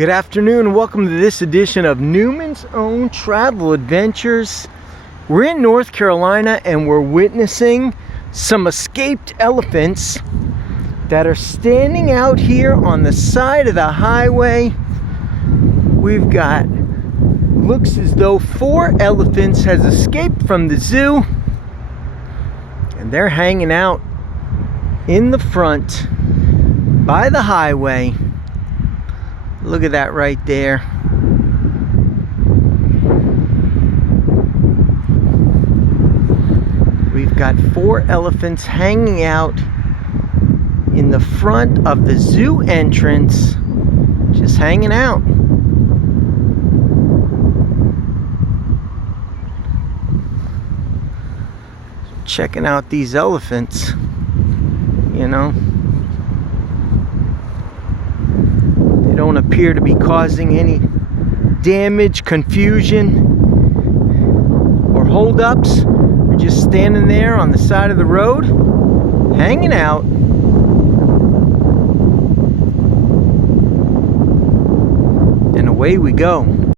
Good afternoon, welcome to this edition of Newman's Own Travel Adventures. We're in North Carolina and we're witnessing some escaped elephants that are standing out here on the side of the highway. We've got, looks as though 4 elephants has escaped from the zoo, and they're hanging out in the front by the highway. Look at that right there. We've got 4 elephants hanging out in the front of the zoo entrance, just hanging out. Checking out these elephants, you know. They don't appear to be causing any damage, confusion, or holdups. They're just standing there on the side of the road, hanging out. And away we go.